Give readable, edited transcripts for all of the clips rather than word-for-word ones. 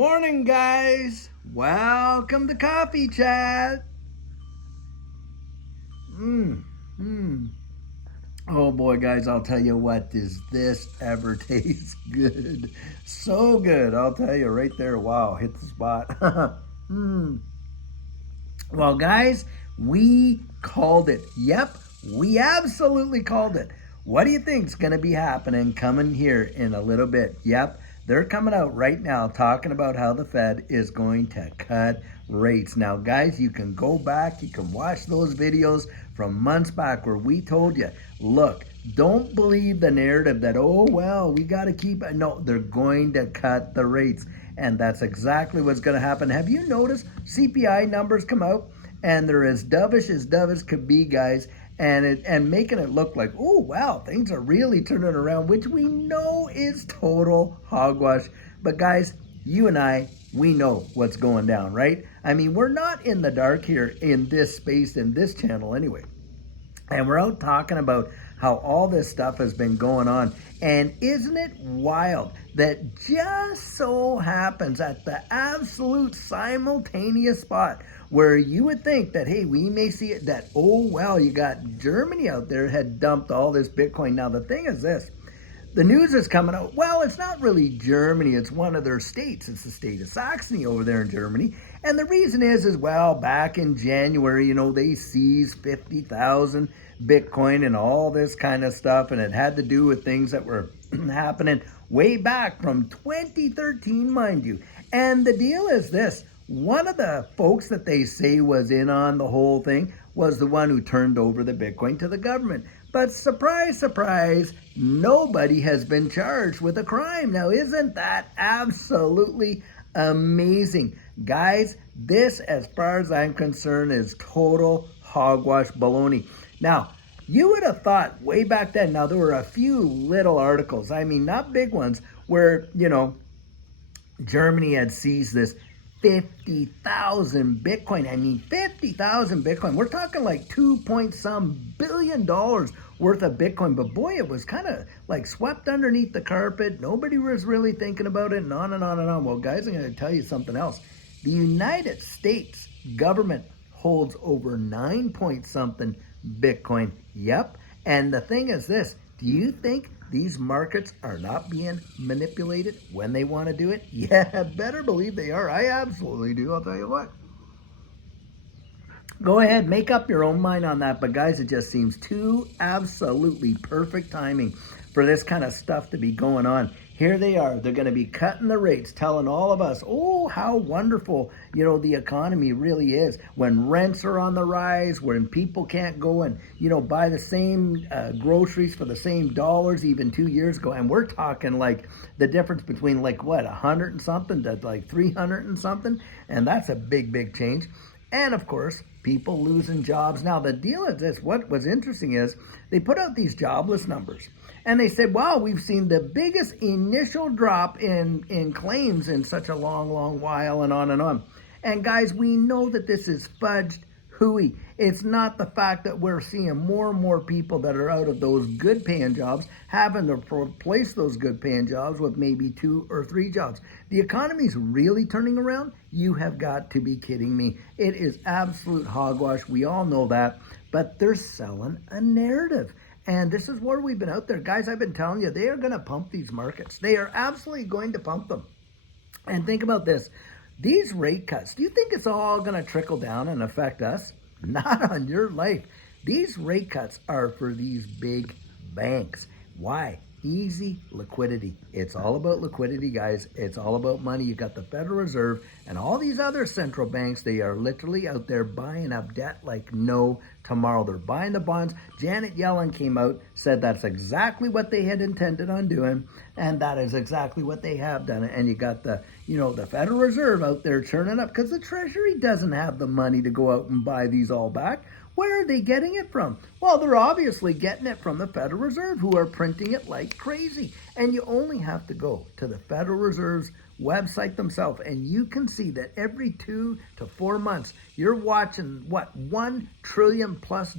Morning, guys. Welcome to Coffee Chat. Oh boy, guys, I'll tell you what, does this ever taste good? So good, I'll tell you right there. Wow, hit the spot. Well, guys, we called it. Yep, we absolutely called it. What do you think's going to be happening coming here in a little bit? Yep, they're coming out right now talking about how the Fed is going to cut rates. Now, guys, you can go back, you can watch those videos from months back where we told you, look, don't believe the narrative that, oh, well, we got to keep it. No, they're going to cut the rates. And that's exactly what's going to happen. Have you noticed CPI numbers come out and they're as dovish could be, guys, and making it look like, oh, wow, things are really turning around, which we know is total hogwash. But, guys, you and I, we know what's going down, right? I mean, we're not in the dark here in this space, in this channel anyway. And we're out talking about how all this stuff has been going on. And isn't it wild that just so happens at the absolute simultaneous spot where you would think that, hey, we may see it, that, oh, well, you got Germany out there had dumped all this Bitcoin. Now, the thing is this. The news is coming out, well, it's not really Germany, it's one of their states. It's the state of Saxony over there in Germany. And the reason is, well, back in January, they seized 50,000 Bitcoin and all this kind of stuff. And it had to do with things that were happening way back from 2013, mind you. And the deal is this. One of the folks that they say was in on the whole thing was the one who turned over the Bitcoin to the government. But surprise, surprise, nobody has been charged with a crime. Now, isn't that absolutely amazing? Guys, this, as far as I'm concerned, is total hogwash baloney. Now, you would have thought way back then, now there were a few little articles, I mean, not big ones, where, Germany had seized this 50,000 Bitcoin. I mean, 50,000 Bitcoin. We're talking like 2 billion worth of Bitcoin. But boy, it was kind of like swept underneath the carpet. Nobody was really thinking about it, and on and on and on. Well, guys, I'm going to tell you something else. The United States government holds over 9 Bitcoin. Yep. And the thing is this. Do you think these markets are not being manipulated when they want to do it? Yeah, better believe they are. I absolutely do. I'll tell you what. Go ahead, make up your own mind on that. But guys, it just seems too absolutely perfect timing for this kind of stuff to be going on. Here they are. They're going to be cutting the rates, telling all of us, oh, how wonderful, the economy really is. When rents are on the rise, when people can't go and, buy the same groceries for the same dollars even 2 years ago. And we're talking like the difference between like what, 100 and something to like 300 and something. And that's a big, big change. And of course, people losing jobs. Now, the deal is this. What was interesting is they put out these jobless numbers. And they said, wow, we've seen the biggest initial drop in claims in such a long, long while, and on and on. And guys, we know that this is fudged hooey. It's not the fact that we're seeing more and more people that are out of those good paying jobs having to replace those good paying jobs with maybe 2 or 3 jobs. The economy's really turning around. You have got to be kidding me. It is absolute hogwash. We all know that. But they're selling a narrative. And this is where we've been out there. Guys, I've been telling you, they are going to pump these markets. They are absolutely going to pump them. And think about this. These rate cuts, do you think it's all going to trickle down and affect us? Not on your life. These rate cuts are for these big banks. Why? Easy liquidity. It's all about liquidity, guys. It's all about money. You got the Federal Reserve and all these other central banks. They are literally out there buying up debt like no tomorrow. They're buying the bonds. Janet Yellen came out, said that's exactly what they had intended on doing, and that is exactly what they have done. And you got the, the Federal Reserve out there churning up because the Treasury doesn't have the money to go out and buy these all back. Where are they getting it from? Well, they're obviously getting it from the Federal Reserve, who are printing it like crazy. And you only have to go to the Federal Reserve's website themselves, and you can see that every 2 to 4 months, you're watching, $1 trillion plus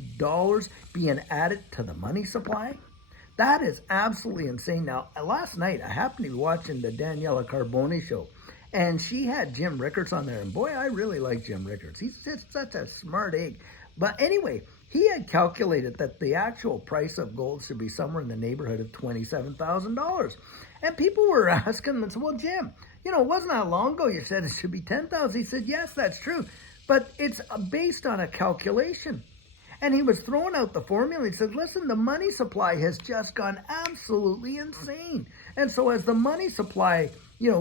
being added to the money supply? That is absolutely insane. Now, last night, I happened to be watching the Daniela Carbone show, And she had Jim Rickards on there. And boy, I really like Jim Rickards. He's just such a smart egg. But anyway, he had calculated that the actual price of gold should be somewhere in the neighborhood of $27,000. And people were asking him, well, Jim, it wasn't that long ago you said it should be 10,000. He said, yes, that's true. But it's based on a calculation. And he was throwing out the formula. He said, listen, the money supply has just gone absolutely insane. And so as the money supply,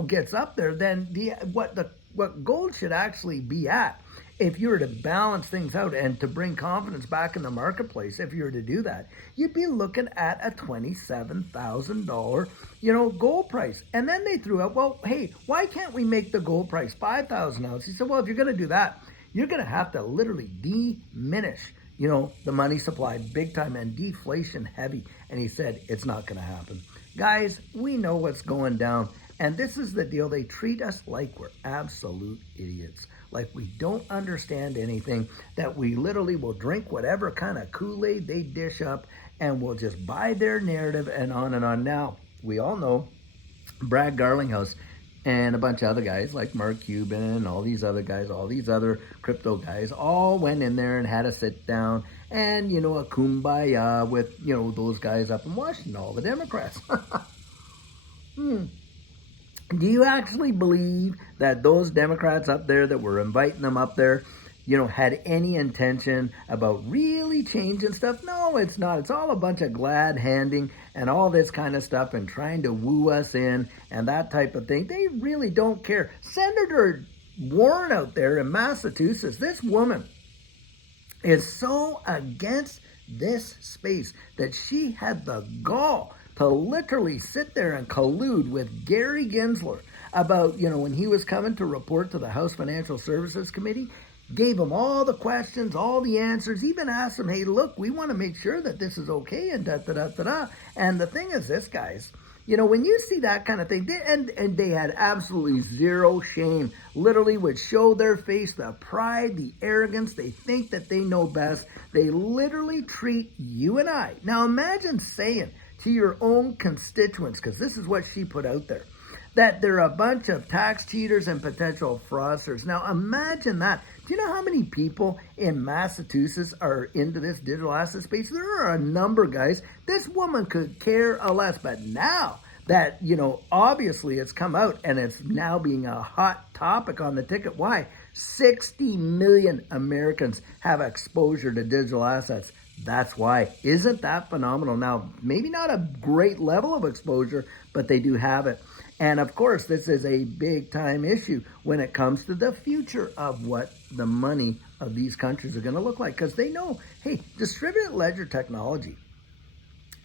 gets up there, then what gold should actually be at, if you were to balance things out and to bring confidence back in the marketplace, if you were to do that, you'd be looking at a $27,000, gold price. And then they threw out, well, hey, why can't we make the gold price 5,000 ounces? He said, well, if you're going to do that, you're going to have to literally diminish the money supply big time and deflation heavy. And he said, it's not going to happen. Guys, we know what's going down. And this is the deal. They treat us like we're absolute idiots. Like we don't understand anything, that we literally will drink whatever kind of Kool-Aid they dish up and we'll just buy their narrative and on and on. Now, we all know Brad Garlinghouse and a bunch of other guys like Mark Cuban and all these other guys, all these other crypto guys, all went in there and had a sit down and, a kumbaya with, those guys up in Washington, all the Democrats. Do you actually believe that those Democrats up there that were inviting them up there, had any intention about really changing stuff? No, it's not. It's all a bunch of glad handing and all this kind of stuff and trying to woo us in and that type of thing. They really don't care. Senator Warren out there in Massachusetts, this woman is so against this space that she had the gall to literally sit there and collude with Gary Gensler about, when he was coming to report to the House Financial Services Committee, gave him all the questions, all the answers, even asked him, hey, look, we want to make sure that this is okay and da-da-da-da-da. And the thing is this, guys, when you see that kind of thing, and they had absolutely zero shame, literally would show their face, the pride, the arrogance. They think that they know best. They literally treat you and I. Now imagine saying to your own constituents, because this is what she put out there, that they're a bunch of tax cheaters and potential fraudsters. Now imagine that. Do you know how many people in Massachusetts are into this digital asset space? There are a number, guys. This woman could care less. But now that, obviously it's come out and it's now being a hot topic on the ticket. Why? 60 million Americans have exposure to digital assets. That's why. Isn't that phenomenal? Now, maybe not a great level of exposure, but they do have it. And of course, this is a big time issue when it comes to the future of what the money of these countries are going to look like. Because they know, hey, distributed ledger technology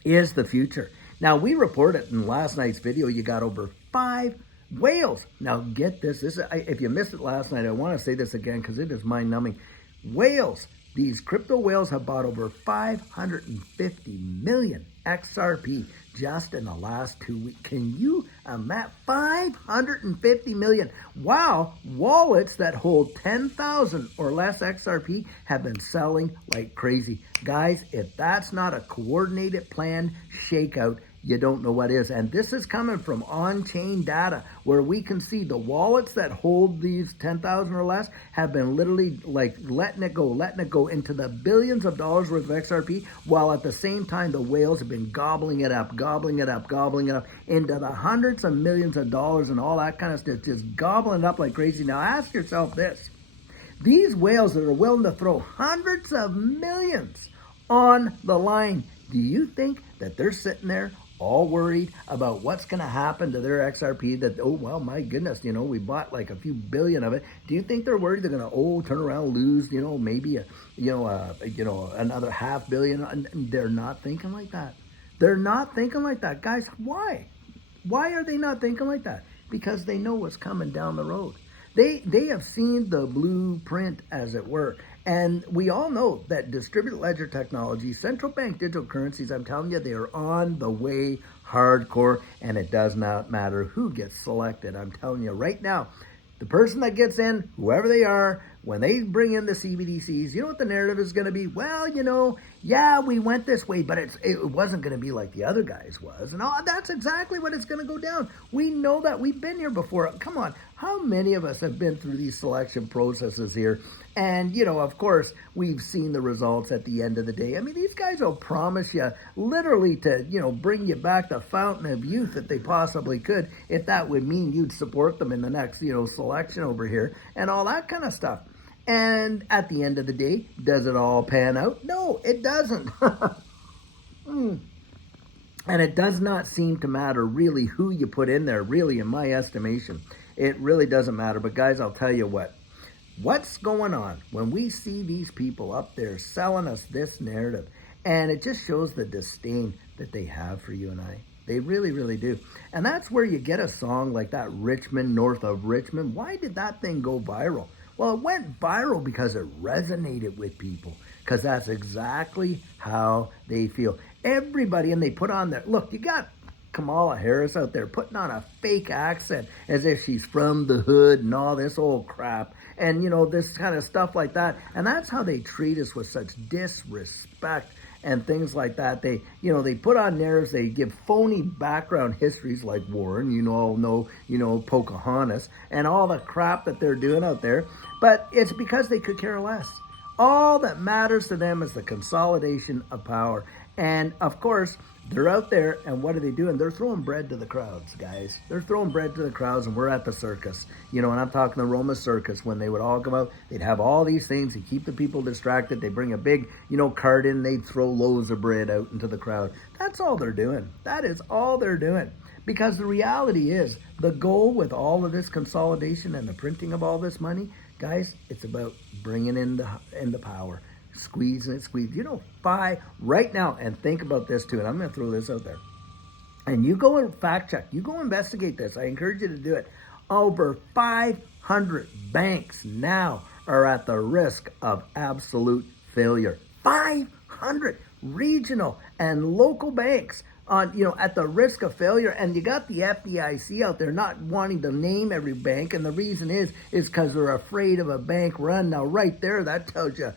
is the future. Now, we reported in last night's video, you got over 5 whales. Now, get this. If you missed it last night, I want to say this again because it is mind-numbing. Whales. These crypto whales have bought over 550 million XRP just in the last 2 weeks. Can you imagine? 550 million. Wow, wallets that hold 10,000 or less XRP have been selling like crazy. Guys, if that's not a coordinated planned shakeout, you don't know what is. And this is coming from on-chain data where we can see the wallets that hold these 10,000 or less have been literally like letting it go into the billions of dollars worth of XRP, while at the same time the whales have been gobbling it up into the hundreds of millions of dollars and all that kind of stuff, just gobbling it up like crazy. Now ask yourself this. These whales that are willing to throw hundreds of millions on the line, do you think that they're sitting there all worried about what's going to happen to their XRP? That, oh, well, my goodness, we bought like a few billion of it. Do you think they're worried they're going to, turn around, lose, maybe, another $500 million? They're not thinking like that. They're not thinking like that. Guys, why? Why are they not thinking like that? Because they know what's coming down the road. They have seen the blueprint, as it were. And we all know that distributed ledger technology, central bank digital currencies, I'm telling you, they are on the way hardcore, and it does not matter who gets selected. I'm telling you right now, the person that gets in, whoever they are, when they bring in the CBDCs, you know what the narrative is going to be? Well, yeah, we went this way, but it wasn't going to be like the other guys was. And that's exactly what it's going to go down. We know that. We've been here before. Come on. How many of us have been through these selection processes here? And, of course, we've seen the results at the end of the day. I mean, these guys will promise you literally to, bring you back the fountain of youth that they possibly could, if that would mean you'd support them in the next, selection over here and all that kind of stuff. And at the end of the day, does it all pan out? No, it doesn't. And it does not seem to matter really who you put in there, really, in my estimation. It really doesn't matter. But guys, I'll tell you what's going on when we see these people up there selling us this narrative, and it just shows the disdain that they have for you and I. They really, really do. And that's where you get a song like that, Richmond, North of Richmond. Why did that thing go viral? Well, it went viral because it resonated with people, because that's exactly how they feel. Everybody, and they put on their, look, you got Kamala Harris out there putting on a fake accent as if she's from the hood and all this old crap and, this kind of stuff like that. And that's how they treat us, with such disrespect and things like that. They, they put on narratives, they give phony background histories like Warren, all know, Pocahontas, and all the crap that they're doing out there. But it's because they could care less. All that matters to them is the consolidation of power. And of course, they're out there, and what are they doing? They're throwing bread to the crowds, guys. They're throwing bread to the crowds, and we're at the circus. And I'm talking the Roma circus. When they would all come out, they'd have all these things to keep the people distracted. They bring a big, cart in, they'd throw loaves of bread out into the crowd. That's all they're doing. That is all they're doing. Because the reality is, the goal with all of this consolidation and the printing of all this money, guys, it's about bringing in the power. Squeezing it, right now, and think about this too, and I'm going to throw this out there. And you go and fact check, you go investigate this. I encourage you to do it. Over 500 banks now are at the risk of absolute failure. 500 regional and local banks at the risk of failure. And you got the FDIC out there not wanting to name every bank, and the reason is because they're afraid of a bank run. Now right there, that tells you,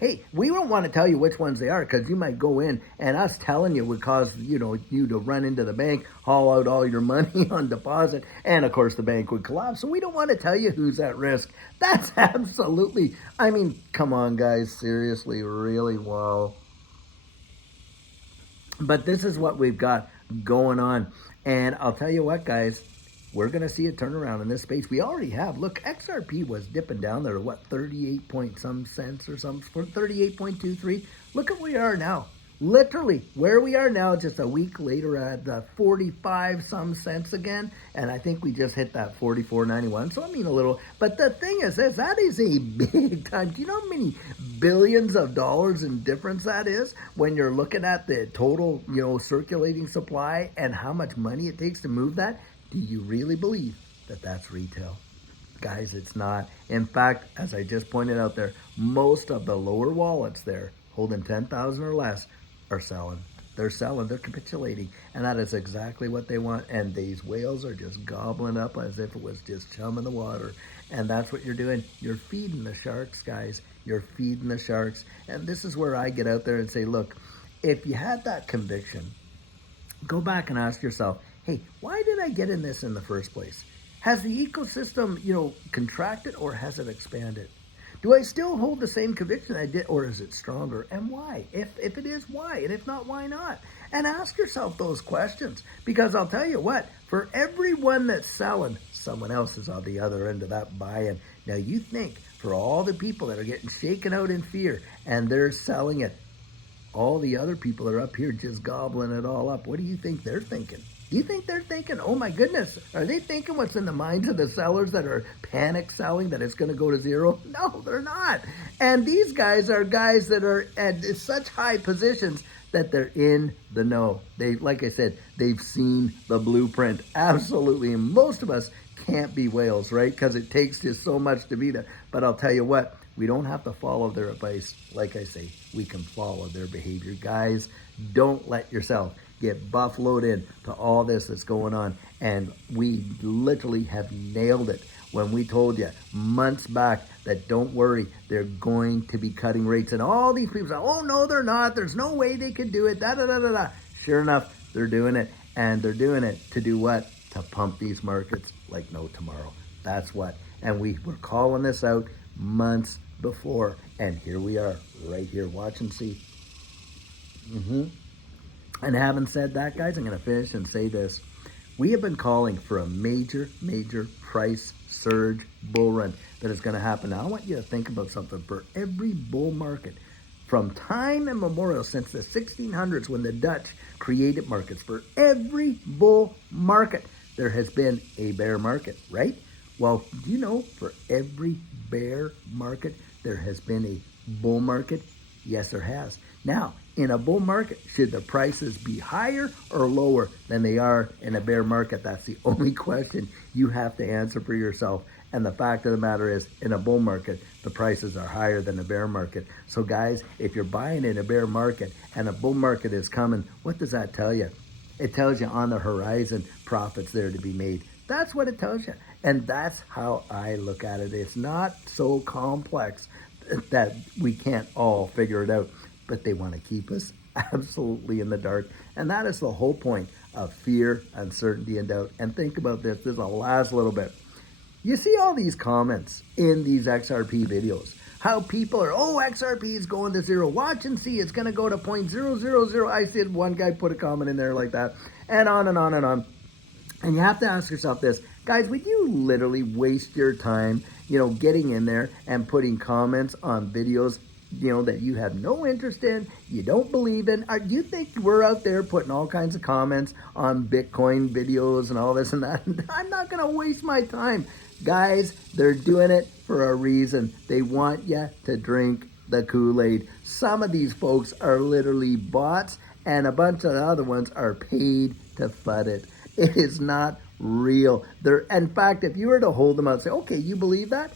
hey, we don't want to tell you which ones they are, because you might go in and us telling you would cause you to run into the bank, haul out all your money on deposit, and of course the bank would collapse. So we don't want to tell you who's at risk. That's absolutely, come on guys, seriously, really, wow. But this is what we've got going on. And I'll tell you what, guys, we're going to see a turnaround in this space. We already have. Look, XRP was dipping down there to 38 point some cents or something, for 38.23. Look at where we are now. Literally, where we are now, just a week later at 45 some cents again. And I think we just hit that 44.91. So, a little. But the thing is this, that is a big time. Do you know how many billions of dollars in difference that is when you're looking at the total, circulating supply and how much money it takes to move that? Do you really believe that that's retail? Guys, it's not. In fact, as I just pointed out there, most of the lower wallets there holding 10,000 or less are selling. They're selling, they're capitulating, and that is exactly what they want. And these whales are just gobbling up as if it was just chum in the water. And that's what you're doing. You're feeding the sharks, guys. You're feeding the sharks. And this is where I get out there and say, look, if you had that conviction, go back and ask yourself, hey, why did I get in this in the first place? Has the ecosystem, contracted, or has it expanded? Do I still hold the same conviction I did, or is it stronger? And why? If it is, why? And if not, why not? And ask yourself those questions. Because I'll tell you what, for everyone that's selling, someone else is on the other end of that buy-in. Now you think, for all the people that are getting shaken out in fear, and they're selling it, all the other people are up here just gobbling it all up. What do you think they're thinking? Do you think they're thinking, oh my goodness, are they thinking what's in the minds of the sellers that are panic selling, that it's going to go to zero? No, they're not. And these guys are guys that are at such high positions that they're in the know. They, like I said, they've seen the blueprint. Absolutely. And most of us can't be whales, right? Because it takes just so much to be there. But I'll tell you what, we don't have to follow their advice. Like I say, we can follow their behavior. Guys, don't let yourself get buffaloed in to all this that's going on. And we literally have nailed it when we told you months back that don't worry, they're going to be cutting rates. And all these people say, oh no, they're not. There's no way they can do it. Da, da, da, da, da. Sure enough, they're doing it. And they're doing it to do what? To pump these markets like no tomorrow. That's what. And we were calling this out months before. And here we are, right here. Watch and see. And having said that, guys, I'm going to finish and say this. We have been calling for a major price surge bull run that is going to happen. Now, I want you to think about something. For every bull market, from time immemorial, since the 1600s when the Dutch created markets, for every bull market, there has been a bear market, right? Well, do you know for every bear market, there has been a bull market? Yes, there has. Now, in a bull market, should the prices be higher or lower than they are in a bear market? That's the only question you have to answer for yourself. And the fact of the matter is, in a bull market, the prices are higher than a bear market. So guys, if you're buying in a bear market and a bull market is coming, what does that tell you? It tells you on the horizon, profits there to be made. That's what it tells you. And that's how I look at it. It's not so complex that we can't all figure it out, but they want to keep us absolutely in the dark. And that is the whole point of fear, uncertainty, and doubt. And think about this. This is the last little bit. You see all these comments in these XRP videos. How people are, oh, XRP is going to zero. Watch and see, it's going to go to 0.000. I said one guy put a comment in there like that. And on and on and on. And you have to ask yourself this. Guys, would you literally waste your time, getting in there and putting comments on videos, that you have no interest in, you don't believe in? Or do you think we're out there putting all kinds of comments on Bitcoin videos and all this and that? I'm not going to waste my time. Guys, they're doing it for a reason. They want you to drink the Kool-Aid. Some of these folks are literally bots, and a bunch of the other ones are paid to FUD it. It is not real. In fact, if you were to hold them out and say, okay, you believe that?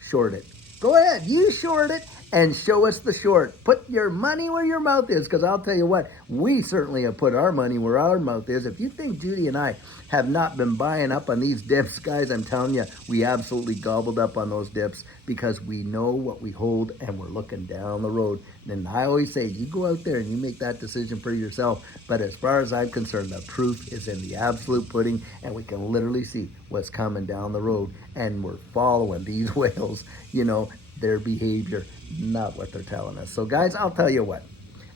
Short it. Go ahead, you short it and show us the short. Put your money where your mouth is, because I'll tell you what, we certainly have put our money where our mouth is. If you think Judy and I have not been buying up on these dips, guys, I'm telling you, we absolutely gobbled up on those dips because we know what we hold and we're looking down the road. And I always say, you go out there and you make that decision for yourself. But as far as I'm concerned, the proof is in the absolute pudding, and we can literally see what's coming down the road. And we're following these whales, their behavior, not what they're telling us. So guys, I'll tell you what,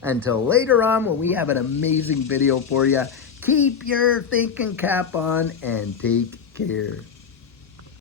until later on when we have an amazing video for you, keep your thinking cap on and take care.